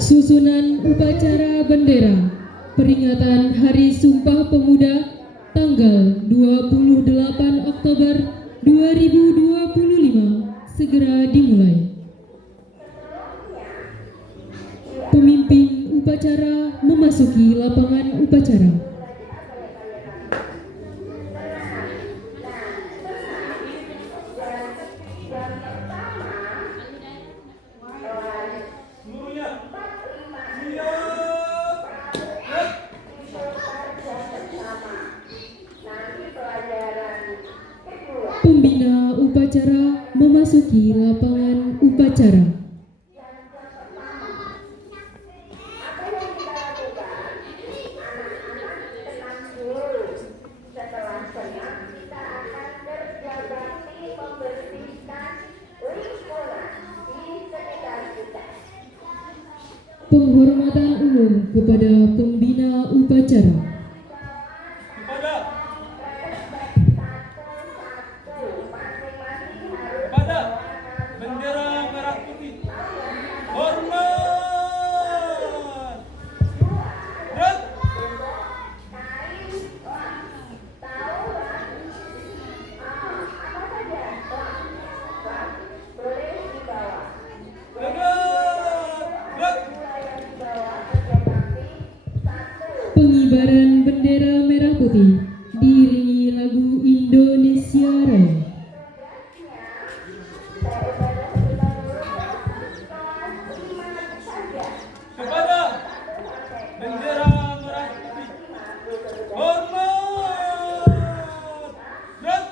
Susunan upacara bendera peringatan Hari Sumpah Pemuda tanggal 28 Oktober 2025 segera dimulai. Pemimpin upacara memasuki lapangan upacara. Pembina upacara memasuki lapangan upacara. Penghormatan umum kepada pembina upacara. Pengibaran bendera merah putih diiringi lagu Indonesia Raya. Kepada bendera merah putih, hormat, dan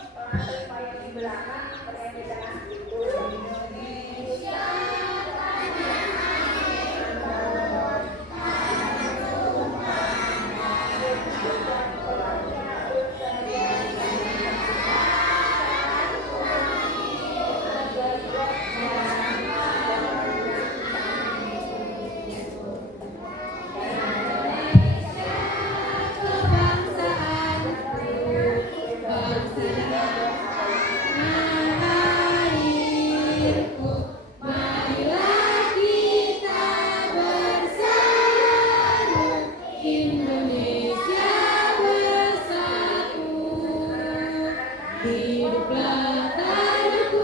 Hiduplah tanahku,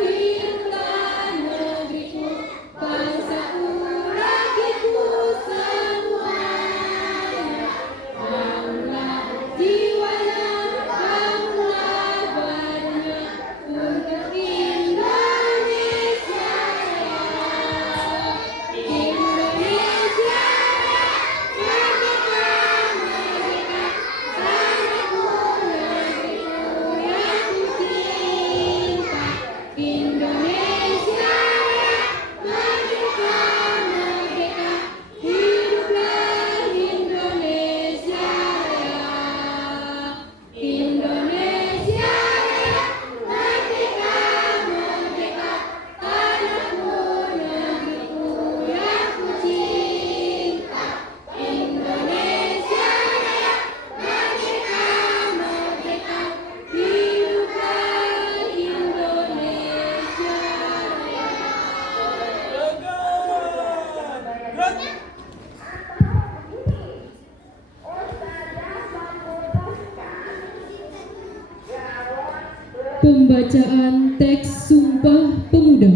hiduplah negeriku, bangsaku, rakyatku semuanya. Bangunlah jiwanya, bangunlah badannya untuk Indonesia Raya. Indonesia Raya, merdeka, merdeka, tanahku, negeriku yang kucinta. Indonesia Raya, merdeka, merdeka, hiduplah Indonesia Raya. Indonesia Raya, merdeka, merdeka, tanahku, negeriku yang kucinta. Indonesia Raya, merdeka, merdeka, hiduplah Indonesia Raya. Pembacaan teks Sumpah Pemuda.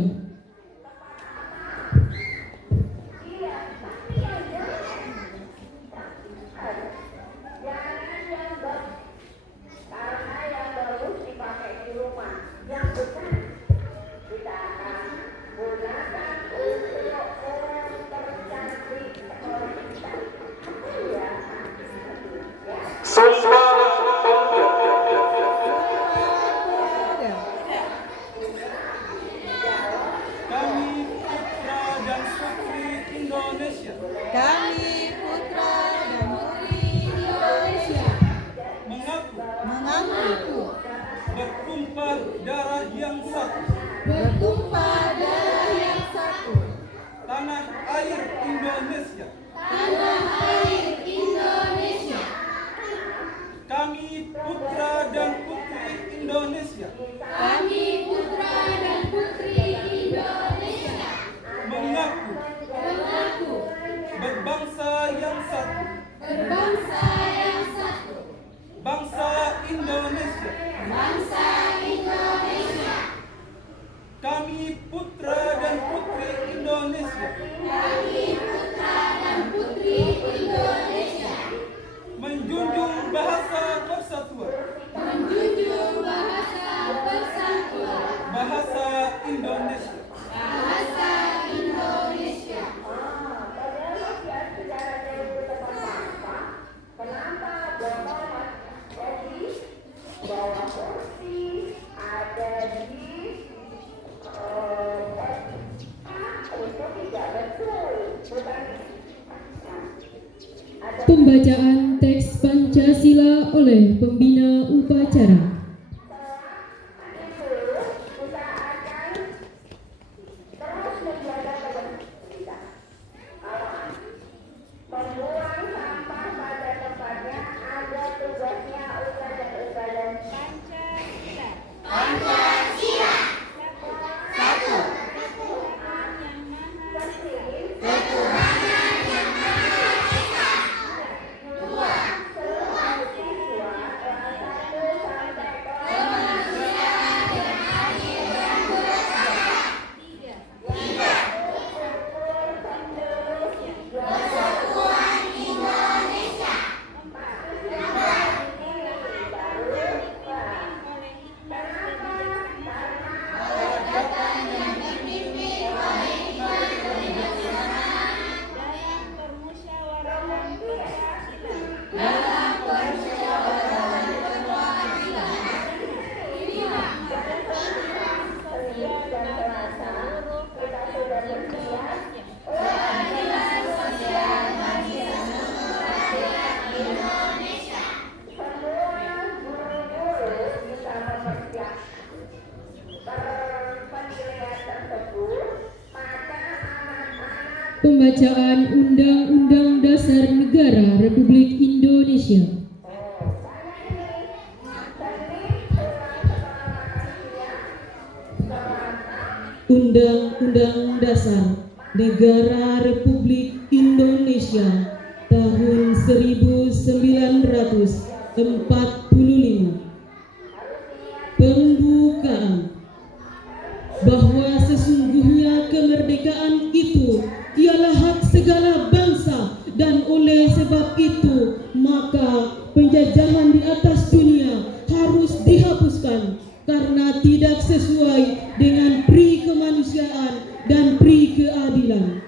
kami putra dan putri Indonesia Kami putra dan putri Indonesia mengaku bertumpah darah yang satu, bertumpah darah yang satu, tanah air Indonesia. tanah air Indonesia. Kami Kami putra dan putri Indonesia Kami putra dan putri Indonesia mengaku berbangsa yang satu, berbangsa yang satu, bangsa Indonesia. bangsa Indonesia. Kami putra dan putri Indonesia Kami putra dan putri Indonesia menjunjung bahasa persatuan, menjunjung bahasa persatuan, bahasa Indonesia. bahasa Indonesia. Pembacaan teks Pancasila oleh pembina upacara. Membuang sampah pada tempatnya ada tugasnya Ustaz dan Ustazah. Pancasila. Satu. Ketuhanan yang Maha Esa. Dua. Kemanusiaan yang adil dan beradab. Tiga. Persatuan Indonesia. Kebijakan yang dipimpin oleh hikmat kebijaksanaan dalam permusyawaratan kebajikan. Lima. Keadilan sosial bagi seluruh rakyat Indonesia. Pembacaan Undang-Undang Dasar Negara Republik Indonesia. Undang-Undang Dasar Negara Republik Indonesia tahun 1945. Pembukaan. Bahwa sesungguhnya kemerdekaan itu ialah hak segala bangsa, dan oleh sebab itu maka penjajahan di atas dunia harus dihapuskan karena tidak sesuai dengan pri kemanusiaan dan pri keadilan.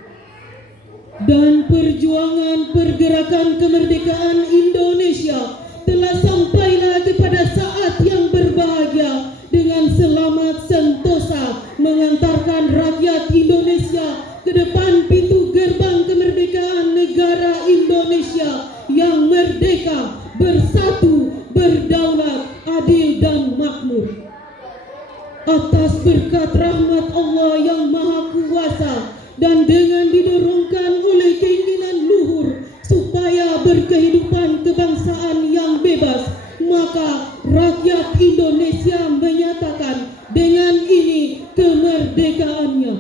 Dan perjuangan pergerakan kemerdekaan Indonesia telah sampailah kepada saat yang berbahagia dengan selamat sentosa mengantarkan rakyat Indonesia ke depan pintu gerbang kemerdekaan negara Indonesia yang merdeka, bersatu, berdaulat, adil dan makmur. Atas berkat rahmat Allah yang Maha Kuasa dan dengan didorongkan oleh keinginan luhur supaya berkehidupan kebangsaan yang bebas, maka rakyat Indonesia menyatakan dengan ini kemerdekaannya.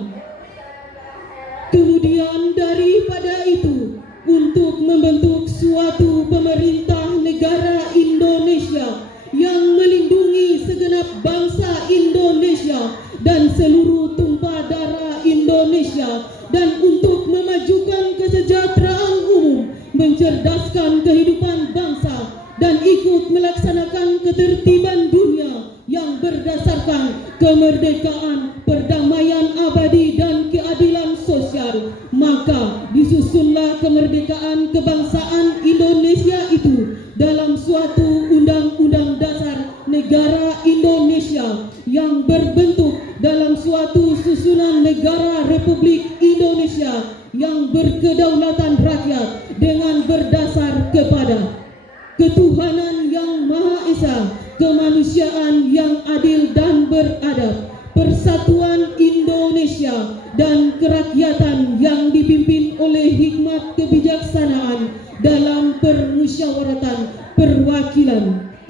Kemudian daripada itu, untuk membentuk suatu pemerintah negara Indonesia yang melindungi segenap bangsa Indonesia dan seluruh tumpah darah Indonesia, dan untuk memajukan kesejahteraan umum, mencerdaskan kehidupan bangsa, dan ikut melaksanakan ketertiban dunia yang berdasarkan kemerdekaan, perdamaian abadi dan keadilan sosial, maka disusunlah kemerdekaan kebangsaan Indonesia itu dalam suatu undang-undang dasar negara Indonesia yang berbentuk dalam suatu susunan negara Republik Indonesia yang berkedaulatan rakyat dengan berdasar kepada ketuhanan yang Maha Esa, kemanusiaan yang adil dan beradab, persatuan Indonesia, dan kerakyatan yang dipimpin oleh hikmat kebijaksanaan dalam permusyawaratan perwakilan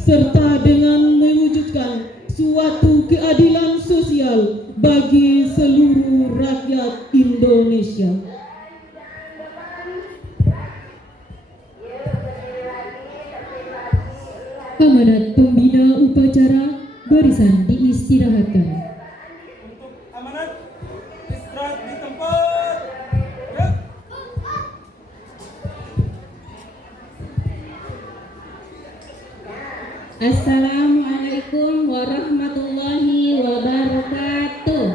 serta dengan mewujudkan suatu keadilan sosial bagi seluruh rakyat Indonesia. Amanat pembina upacara barisan diistirahatkan. Untuk amanat, istirahat di tempat. Gerak. Assalamualaikum warahmatullahi wabarakatuh.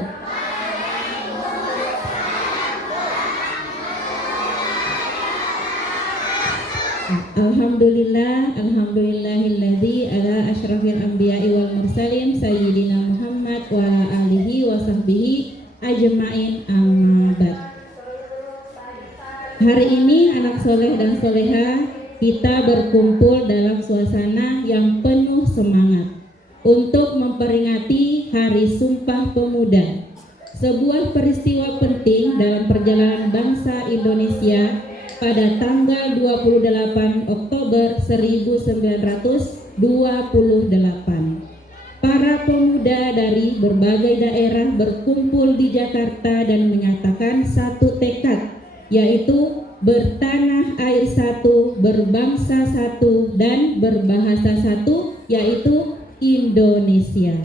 Alhamdulillahilladzi ala asyrafil anbiya'i wal mursalin sayyidina Muhammad wa ala alihi wa sahbihi ajma'in, amma ba'd. Hari ini anak soleh dan soleha kita berkumpul dalam suasana yang penuh semangat untuk memperingati Hari Sumpah Pemuda, sebuah peristiwa penting dalam perjalanan bangsa Indonesia pada tanggal 28 Oktober 1928. Para pemuda dari berbagai daerah berkumpul di Jakarta dan menyatakan satu tekad, yaitu bertanah air satu, berbangsa satu, dan berbahasa satu, yaitu Indonesia.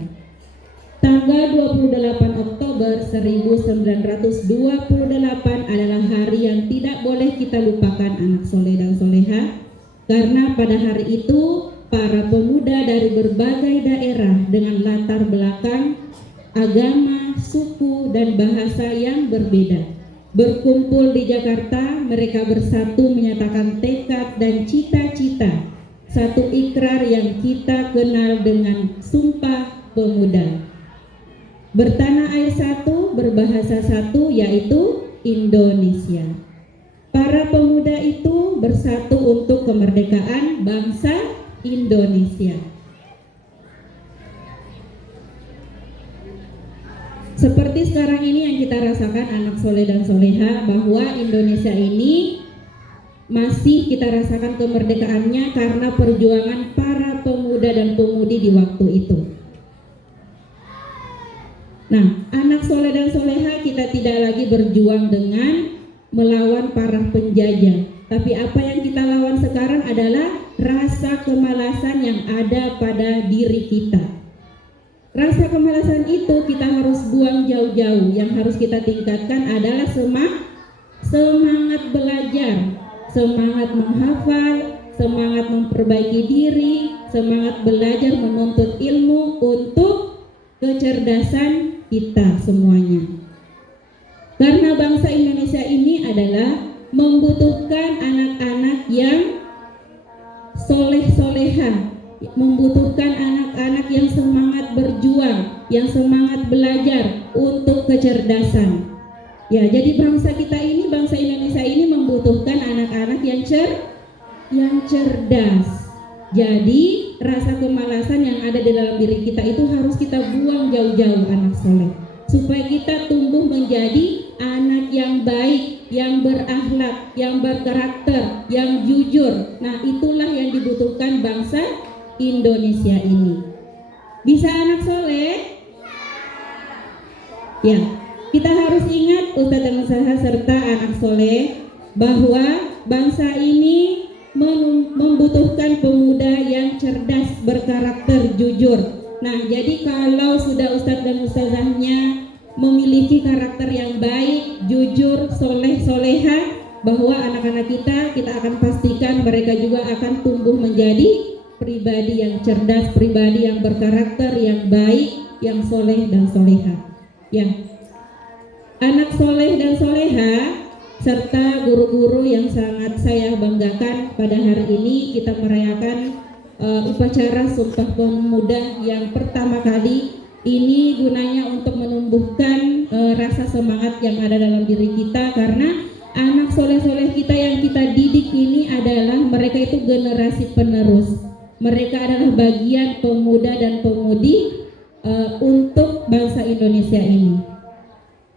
Tanggal 28 Oktober 1928 adalah hari yang tidak boleh kita lupakan anak soleh dan soleha, karena pada hari itu para pemuda dari berbagai daerah dengan latar belakang, agama, suku, dan bahasa yang berbeda berkumpul di Jakarta. Mereka bersatu menyatakan tekad dan cita-cita, satu ikrar yang kita kenal dengan Sumpah Pemuda. Bertanah air satu, berbahasa satu, yaitu Indonesia. Para pemuda itu bersatu untuk kemerdekaan bangsa Indonesia. Seperti sekarang ini yang kita rasakan anak soleh dan soleha, bahwa Indonesia ini masih kita rasakan kemerdekaannya karena perjuangan para pemuda dan pemudi di waktu itu. Nah, anak soleh dan soleha, kita tidak lagi berjuang dengan melawan para penjajah, tapi apa yang kita lawan sekarang adalah rasa kemalasan yang ada pada diri kita. Rasa kemalasan itu kita harus buang jauh-jauh. Yang harus kita tingkatkan adalah semangat belajar, semangat menghafal, semangat memperbaiki diri, semangat belajar menuntut ilmu untuk kecerdasan kita semuanya. Karena bangsa Indonesia ini adalah membutuhkan anak-anak yang soleh-soleha, membutuhkan anak-anak yang semangat berjuang, yang semangat belajar untuk kecerdasan. Ya, jadi bangsa kita ini, bangsa Indonesia ini membutuhkan anak-anak yang cerdas. Jadi rasa kemalasan yang ada di dalam diri kita itu harus kita buang jauh-jauh anak soleh, supaya kita tumbuh menjadi anak yang baik, yang berakhlak, yang berkarakter, yang jujur. Nah, itulah yang dibutuhkan bangsa Indonesia ini. Bisa anak soleh? Ya, kita harus ingat Ustadz dan Ustazah serta anak soleh bahwa bangsa ini membutuhkan pemuda yang cerdas, berkarakter, jujur. Nah, jadi kalau sudah Ustadz dan Ustazahnya memiliki karakter yang baik, jujur, soleh, soleha, bahwa anak-anak kita akan pastikan mereka juga akan tumbuh menjadi pribadi yang cerdas, pribadi yang berkarakter, yang baik, yang soleh dan soleha. Ya, anak soleh dan soleha serta guru-guru yang sangat saya banggakan, pada hari ini kita merayakan upacara Sumpah Pemuda yang pertama kali. Ini gunanya untuk menumbuhkan rasa semangat yang ada dalam diri kita, karena anak soleh-soleh kita yang kita didik ini adalah mereka itu generasi penerus. Mereka adalah bagian pemuda dan pemudi untuk bangsa Indonesia ini.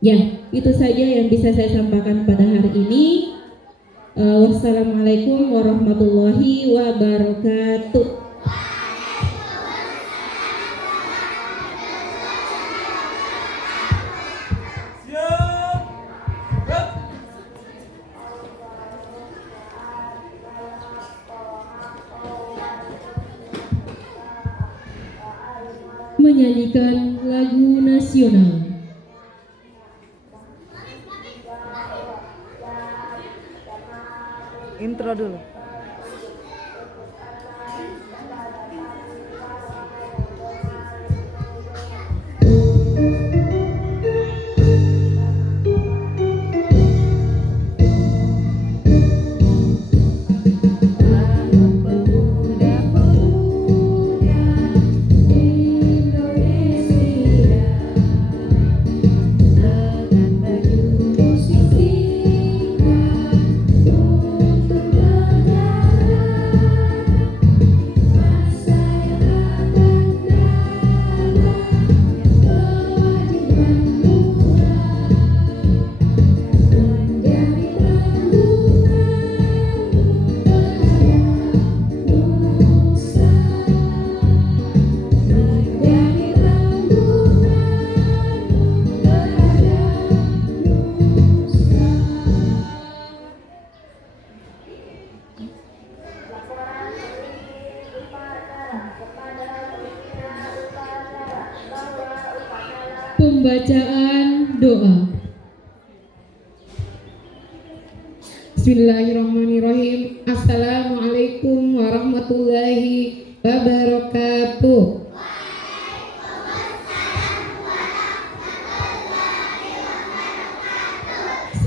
Ya, itu saja yang bisa saya sampaikan pada hari ini. Wassalamualaikum warahmatullahi wabarakatuh. menyanyikan lagu nasional. Intro dulu. Pembacaan doa. Bismillahirrahmanirrahim. Assalamualaikum warahmatullahi wabarakatuh.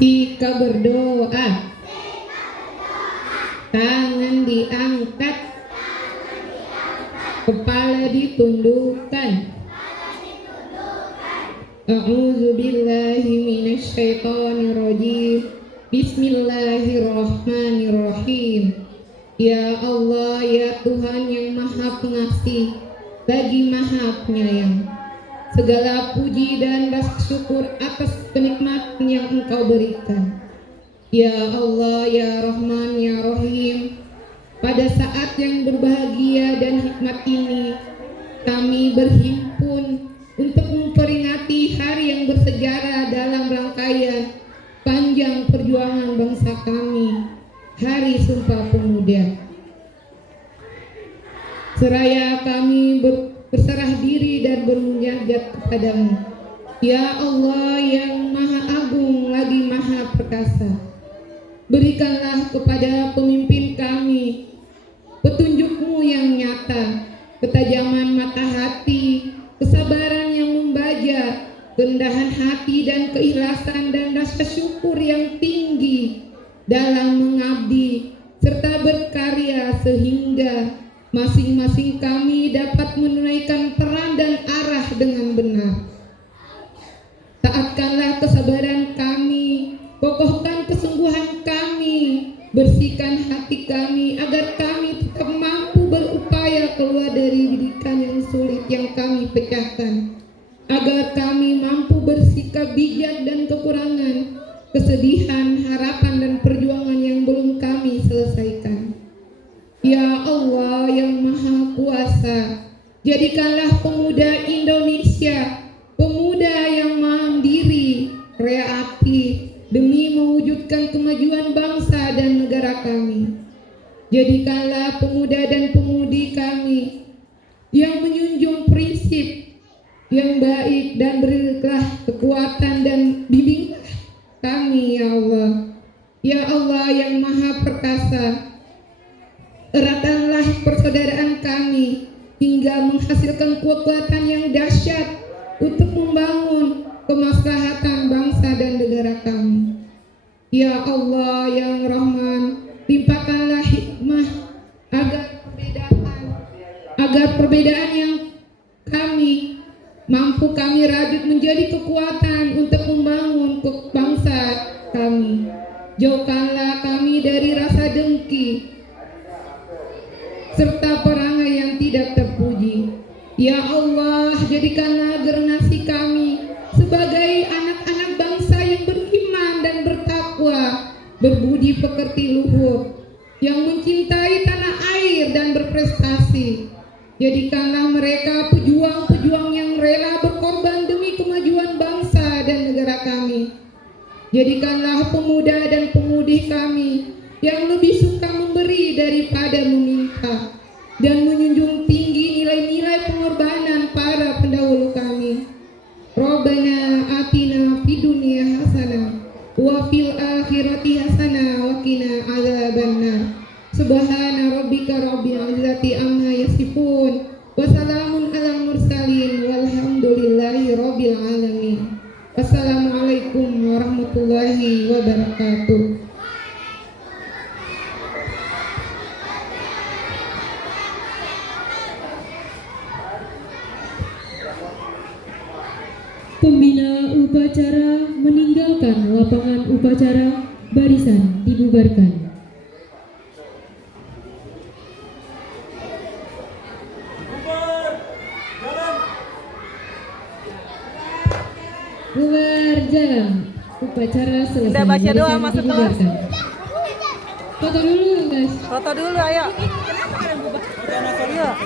Sika berdoa, tangan diangkat, kepala ditundukkan. A'udzu billahi minasyaitonir rajim. Bismillahirrahmanirrahim. Ya Allah, ya Tuhan yang Maha Pengasih lagi Maha Penyayang, segala puji dan rasa syukur atas kenikmatan yang Engkau berikan. Ya Allah, ya Rahman, ya Rahim, pada saat yang berbahagia dan hikmat ini kami berhimpun untuk memperingati hari yang bersejarah dalam rangkaian panjang perjuangan bangsa kami, Hari Sumpah Pemuda. Seraya kami berserah diri dan bermunajat kepadamu, ya Allah yang Maha Agung lagi Maha Perkasa. Berikanlah kepada pemimpin kami petunjuk-Mu yang nyata, ketajaman mata hati, kesabaran yang membaja, kerendahan hati dan keikhlasan dan rasa syukur yang tinggi dalam mengabdi serta berkarya sehingga masing-masing kami dapat menunaikan peran dan arah dengan benar. Taatkanlah kesabaran kami, kokohkan kesungguhan kami, bersihkan hati kami agar kami tetap mampu berupaya keluar dari bidikan yang sulit yang kami pecahkan, agar kami mampu bersikap bijak dan kekurangan, kesedihan, harapan dan perjuangan yang belum kami selesaikan. Ya Allah yang Maha Kuasa, jadikanlah pemuda Indonesia pemuda yang mandiri, kreatif demi mewujudkan kemajuan bangsa dan negara kami. Jadikanlah pemuda dan pemudi kami yang menjunjung prinsip yang baik dan berilah kekuatan dan bimbinglah kami ya Allah. Ya Allah yang Maha Perkasa, eratkanlah persaudaraan kami hingga menghasilkan kekuatan yang dahsyat untuk membangun kemaslahatan bangsa dan negara kami. Ya Allah yang Rahman, limpahkanlah hikmah agar perbedaan yang kami mampu kami rajut menjadi kekuatan untuk membangun bangsa kami. Jauhkanlah kami dari rasa dengki serta perangai yang tidak terpuji. Ya Allah, jadikanlah generasi kami sebagai anak-anak bangsa yang beriman dan bertakwa, berbudi pekerti luhur, yang mencintai tanah air dan berprestasi. Jadikanlah mereka pejuang-pejuang yang rela berkorban demi kemajuan bangsa dan negara kami. Jadikanlah pemuda dan pemudi kami yang lebih suka memberi daripada meminta, dan menjunjung tinggi nilai-nilai pengorbanan para penduduk yasifun. Wassalamun ala mursalin walhamdulillahi rabbil alamin. Wassalamualaikum warahmatullahi wabarakatuh. Pembina upacara meninggalkan lapangan upacara, barisan dibubarkan. Bubar. Jalan. Bubar jalan. Upacara selesai. Udah baca doa Barisan masuk kelas. dibubarkan. Foto dulu guys. Foto dulu ayo. Iya.